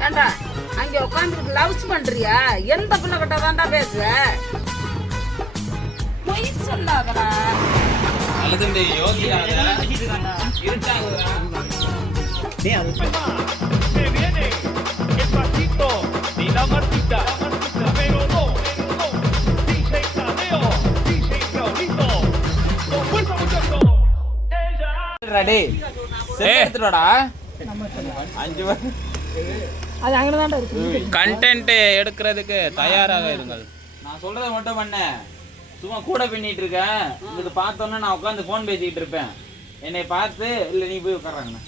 ஏண்டா அங்க உட்காந்துட்டு லவ்ஸ் பண்றியா எந்த பிள்ளை கிட்ட தான்டா பேசுவ பொய் சொல்லாதடா அழுதுண்டு. டேய் எடுத்துடா அஞ்சு பேர் அது அங்கதான்டா இருக்கு. கண்டென்ட் எடுக்கிறதுக்கு தயாராக இருங்கள். நான் சொல்றத மட்டும் பண்ண. சும்மா கூட பின்னிட்டு இருக்கேன் இது பார்த்தோன்னே நான் உட்காந்து ஃபோன் பேசிக்கிட்டு இருப்பேன். என்னை பார்த்து இல்லை நீ போய் உட்காராங்கண்ணா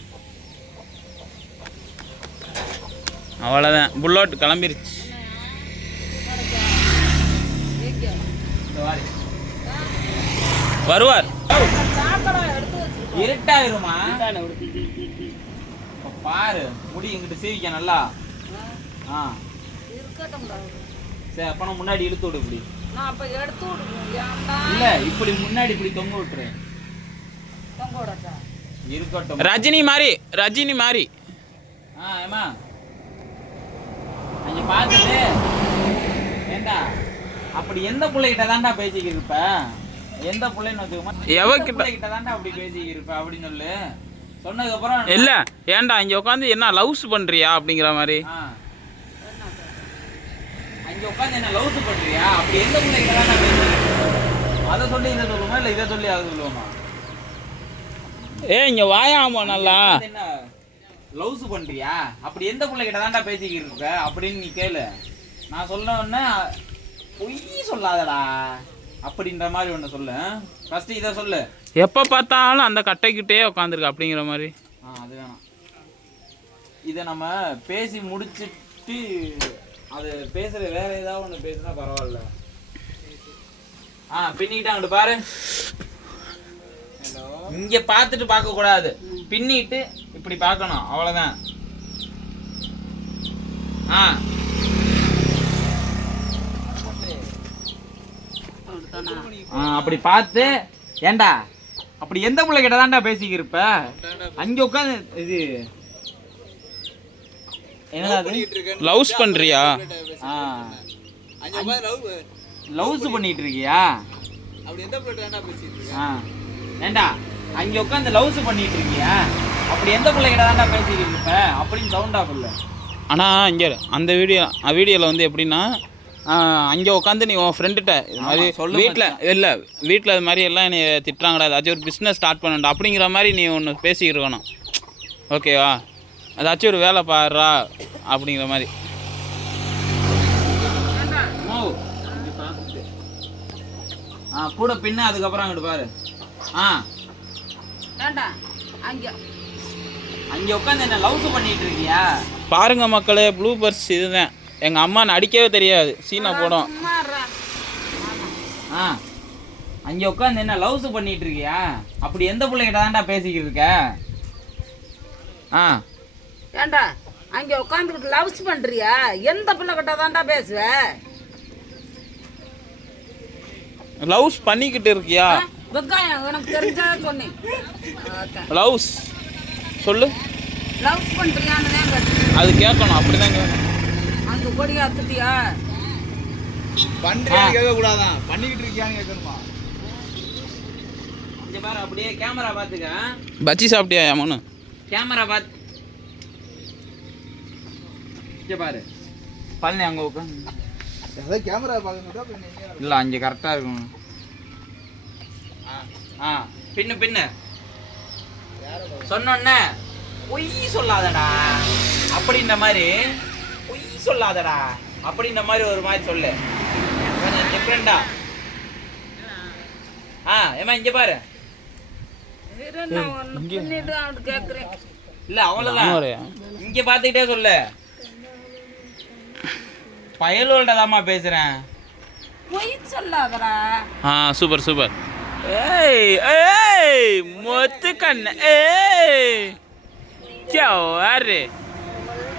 அவ்வளோதான் புல்லோட் கிளம்பிருச்சு. வருவார். இருட்டாயிருமா? பாரு முடி இங்கிட்டு சீவிக்க நல்லா. ஆ. சரி அப்ப நான் முன்னாடி இழுத்து விடு இப்படி. நான் அப்ப எடுத்து விடுவேன். ஏன்டா? இல்ல இப்படி முன்னாடி இப்படி தொங்க விட்டுரு. தொங்க விடட்டா? இருக்கட்டும். ரஜினி மாதிரி ரஜினி மாதிரி ஆ ஏமா அங்க பார்த்துட்டு ஏண்டா? அப்படி எந்த பிள்ளைகிட்ட தான்டா பேசிக்கிட்டு இருப்ப? எந்த பிள்ளைன்னு வச்சுக்கோமா? எவகிட்ட? தான்டா அப்படி பேசிக்கிட்டு இருப்ப? அப்படின்னு சொல்லு. சொன்னதுக்கு அப்புறம் இல்ல ஏன்டா இங்க உட்காந்து என்ன லவ்ஸ் பண்றியா அப்படிங்கிற மாதிரி. ஆ. அங்க உட்காந்து என்ன லவ்ஸ் பண்றியா? அப்படி எந்த தான்டா பேசிக்கிட்டு இருப்ப? அதை சொல்லி இதை சொல்லுமா இல்ல இதை சொல்லி அதை சொல்லுவோமா? ஏ இங்க வாயாமா நல்லா. என்ன லவ்ஸ் பண்றியா? அப்படி எந்த பிள்ளைகிட்ட தான்டா பேசிக்கிட்டு இருக்க? அப்படின்னு நீ கேளு. நான் சொல்ல உடனே பொய் சொல்லாதடா அப்படின்ற மாதிரி ஒன்று சொல்லு ஃபர்ஸ்ட் இதை சொல்லு. எப்ப பார்த்தாலும் அந்த கட்டைக்கிட்டே உட்காந்துருக்க அப்படிங்கிற மாதிரி. ஆ அது வேணாம். இதை நம்ம பேசி முடிச்சிட்டு அது பேசுற வேற ஏதாவது ஒன்று பேசுனா பரவாயில்ல. ஆ பின்னிக்கிட்டு அங்கிட்டு பாரு. இங்க பார்த்துட்டு பார்க்க கூடாது. பின்னிட்டு இப்படி பார்க்கணும். அவ்வளவுதான். ஆ. ஆ, அப்படி பார்த்து ஏண்டா? அப்படி எந்த பிள்ளை கிட்ட தான்டா பேசிக்கிட்டு அங்க உட்காந்து இது என்னடா லவ்ஸ் பண்றியா? ஆ. லவ்ஸ் பண்ணிட்டு இருக்கியா ஆ. ஏண்டா அங்க உட்காந்து லவ்ஸ் பண்ணிட்டு இருக்கியா அப்படி எந்த பிள்ளைகிட்ட தான்டா பேசிக்கிட்டு இருப்ப? அப்படின்னு சவுண்டா சொல்லு. ஆனா இங்க அந்த வீடியோ வீடியோல வந்து எப்படின்னா அங்கே உட்காந்து நீ உன் ஃப்ரெண்டுகிட்ட இது மாதிரி சொல்லு வீட்டில் இல்லை வீட்டில் இது மாதிரி எல்லாம் என்னை திட்டுறாங்கடா ஏதாச்சும் ஒரு பிஸ்னஸ் ஸ்டார்ட் பண்ணண்டா அப்படிங்கிற மாதிரி நீ ஒன்று பேசிக்கிட்டு இருக்கணும். ஓகேவா ஏதாச்சும் ஒரு வேலை பாடுறா அப்படிங்கிற மாதிரி. ஆ கூட பின்ன அதுக்கப்புறம் அங்கிட்டு பாரு. ஆ. ஏண்டா? அங்க. அங்க உட்காந்து என்ன லவ்ஸ் பண்ணிட்டு இருக்கியா? பாருங்க மக்களே ப்ளூ பர்ஸ் இதுதான். எங்கள் அம்மா நடிக்கவே தெரியாது. சீனா போடும். ஆ. அங்க உட்காந்து என்ன லவ்ஸ் பண்ணிட்டு இருக்கியா? அப்படி எந்த பிள்ளைகிட்ட தான்டா பேசிக்கிட்டு இருக்க? ஆ. ஏண்டா அங்க உட்காந்துக்கிட்டு லவ்ஸ் பண்றியா? எந்த பிள்ளை கிட்ட தான்டா பேசுவ? லவ்ஸ் பண்ணிக்கிட்டு இருக்கியா? வெங்காயம் எனக்கு தெரிஞ்சா சொன்னேன். லவ்ஸ் சொல்லு. லவ்ஸ் பண்றியான்னு தான் கேட்டேன். அது கேட்கணும் அப்படி தான் கேட்கணும். அங்க கொடியா அத்துட்டியா? பண்றியான்னு கேட்க கூடாதான் பண்ணிக்கிட்டு இருக்கியான்னு கேட்கணுமா? அப்படியே கேமரா பாத்துக்க. பச்சி சாப்பிட்டியா ஏமானு கேமரா பாத்து இங்க பாரு. பழனி அங்க உட்காந்து கேமரா பார்க்கணும் இல்ல அங்க கரெக்டா இருக்கும். ஆ பின்னு பின்னு. சொன்னோன்னே பொய் சொல்லாதடா. அப்படின்ற மாதிரி பொய் சொல்லாதடா. அப்படின்ற மாதிரி ஒரு மாதிரி சொல்லு. கொஞ்சம் டிஃப்ரெண்டா ஆ? ஏமா இங்க பாரு. இல்ல அவ்வளவுதான் இங்க பாத்துக்கிட்டே சொல்லு. பயலோல்ட தாம்மா பேசுறேன். பொய் சொல்லாதடா. ஆ சூப்பர் சூப்பர். ஏய் ஏய் மொத்து கண்ண ஏய். யாரு?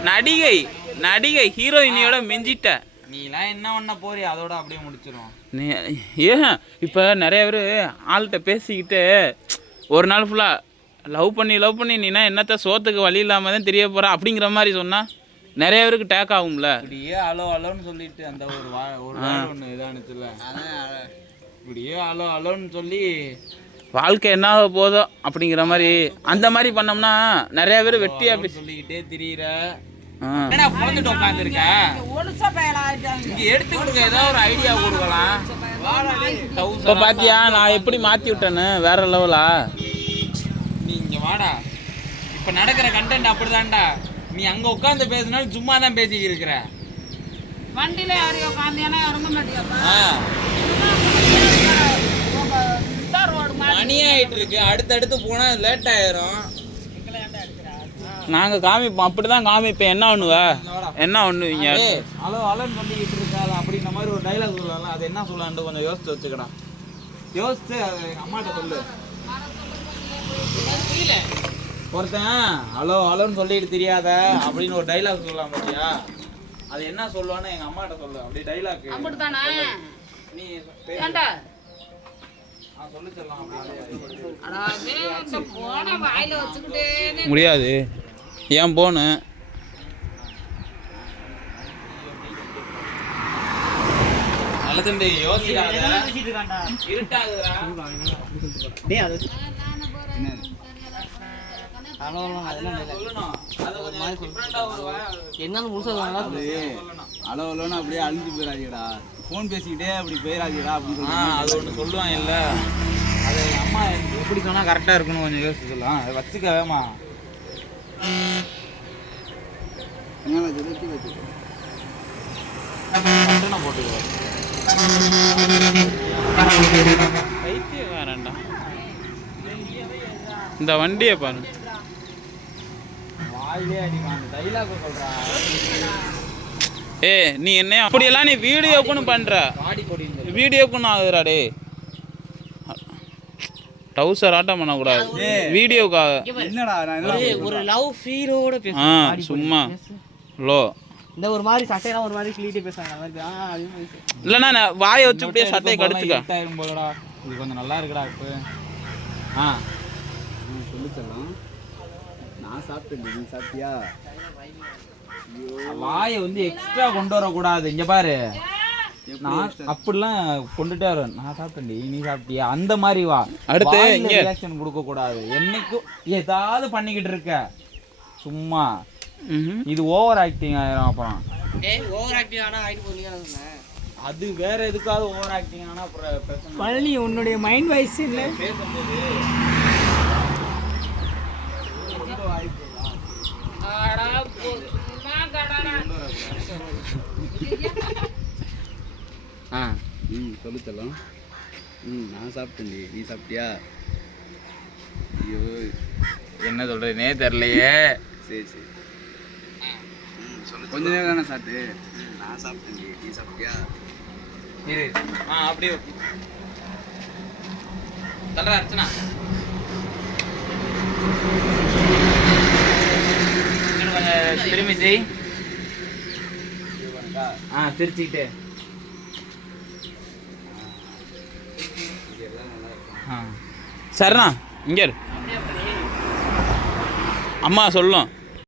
நடிகை நடிகை ஹீரோயினியோட மிஞ்சிட்ட. நீலாம் என்ன பண்ண போறி? அதோட அப்படியே முடிச்சிரும். நீ ஏன்? இப்போ நிறைய பேர் ஆள்கிட்ட பேசிக்கிட்டு ஒரு நாள் ஃபுல்லாக லவ் பண்ணி லவ் பண்ணி நீனா என்னத்த சோத்துக்கு வழி இல்லாமல் தான் தெரிய போகிற அப்படிங்கிற மாதிரி சொன்னா. நிறைய பேருக்கு டேக் ஆகும்ல. இப்படியே அலோ அலோன்னு சொல்லிட்டு அந்த ஒரு வா ஒரு ஒன்று இதானுச்சுல இப்படியே அலோ அலோன்னு சொல்லி வாழ்க்கை என்ன ஆக போதோ அப்படிங்கிற மாதிரி அந்த மாதிரி பண்ணோம்னா நிறைய பேர் வெட்டியா அலோன்னு பேசி சொல்லிக்கிட்டே திரியிற. ஆ. என்னடா புலந்துட்டு உட்காந்துருக்க ஒழுசா பயலாயிட்டாங்க இங்க எடுத்து கொடுங்க ஏதோ ஒரு ஐடியா கொடுக்கலாம். இப்போ பாத்தியா நான் எப்படி மாத்தி விட்டேன்னு வேற லெவலா நீ இங்க வாடா. இப்ப நடக்கிற கண்டென்ட் அப்படிதான்டா. நீ அங்க உட்கார்ந்து பேசினாலும் சும்மா தான் பேசிக்கிட்டு இருக்கிற வண்டியில யாரையோ உட்காந்தியானா இறங்க மாட்டியாப்பா மணி ஆயிட்டு இருக்கு அடுத்தடுத்து போனா லேட் ஆயிரும் நாங்க காமிப்போம் அப்படிதான் காமிப்பேன் என்ன பண்ணுவ என்ன பண்ணுவீங்க ஏய், அலோ அலோன்னு சொல்லிக்கிட்டு இருக்காது அப்படின்ற மாதிரி ஒரு டைலாக் சொல்லலாம் அது என்ன சொல்லலான்ட்டு கொஞ்சம் யோசிச்சு வச்சுக்கடா யோசிச்சு அது எங்க அம்மாட்ட சொல்லு ஒருத்தன் ஹலோ ஹலோன்னு சொல்லிட்டு தெரியாத அப்படின்னு ஒரு டைலாக் சொல்லலாம் பாத்தியா? அது என்ன சொல்லுவான்னு எங்க அம்மாட்ட சொல்லு. அப்படி டைலாக் அப்படித்தானே? நீ. ஏண்டா? முடியாது. ஏன் போனு தம்பி யோசிக்காத. இருட்டாகுதுடா. சொல்லணும் அது கொஞ்சம் different ஆ ஒரு வா- என்னால முழுசா சொல்லணும் அப்படியே அழிஞ்சு போயிடாதீடா ஃபோன் பேசிக்கிட்டே அப்படி போயிடாதீடா அப்படின்னு ஆ சொல்லி அது ஒன்று சொல்லுவான் இல்லை அது அம்மா எனக்கு எப்படி சொன்னால் கரெக்டாக இருக்கணும் கொஞ்சம் யோசிச்சு சொல்லலாம் அதை வச்சுக்க வேமா என்னடா ஜெயிச்சு வச்சுக்கோ போட்டுக்கோ இந்த வண்டியை பாரு வாயிலே அடிக்கும் அந்த டைலாக் சொல்றான் ஏ நீ என்ன அப்படியெல்லாம் நீ வீடியோக்குன்னு போடின்னு வீடியோக்குன்னு ஆகுதுடா டே டவுசர் ஆட்டம் பண்ணக்கூடாது. வீடியோக்காக. என்னடா நான் என்ன ஒரு லவ் ஃபீலோட பேச. ஆ சும்மா. லோ. இந்த ஒரு மாதிரி சட்டையெல்லாம் ஒரு மாதிரி கிளிட்டே பேசுறாங்க. இல்லைன்னா நான் வாயை வச்சு அப்படியே சட்டையை கடிச்சுக்க. போதுடா இது கொஞ்சம் நல்லா இருக்குடா இப்போ. ஆ. சொல்லித்தரலாம் நான் சாப்பிட்டேன் நீ சாப்பிட்டியா? வாயை வந்து எக்ஸ்ட்ரா கொண்டு வரக்கூடாது. இங்க பாரு. நான் அப்படிலாம் கொண்டுட்டே வரேன் நான் சாப்பிட்டேன்டி நீ சாப்பிட்டியா? அந்த மாதிரி வா. அடுத்து இங்க. ரியாக்ஷன் கொடுக்க கூடாது என்னைக்கும் ஏதாவது பண்ணிக்கிட்டு இருக்க. சும்மா. இது ஓவர் ஆக்டிங் ஆயிரும் அப்புறம். ஏய் ஓவர் ஆக்டிவ் ஆனா ஆயிட்டு போறீங்க நான் சொன்னேன் அது வேற எதுக்காவது ஓவர் ஆக்டிங் ஆனா அப்புறம் பழனி உன்னுடைய மைண்ட் வாய்ஸ் இல்ல. பேசும்போது அடா, போ- சும்மா கடடா. ஆ ம் சொல்லித்தரலாம் ம் நான் சாப்பிட்டேன்டி நீ சாப்பிட்டியா? ஐயோ. என்ன சொல்றதுனே தெரியலையே. சரி சரி. ம் சொல்லு கொஞ்ச நேரம் தானே சாப்பிட்டு? நான் சாப்பிட்டேன்டி நீ சாப்பிட்டியா? இரு. ஆ அப்படியே தல்றா அர்ச்சனா. திரும்பி செய். ஆ சிரிச்சுக்கிட்டே. ஆ சரிண்ணா இங்கே அம்மா சொல்லும்.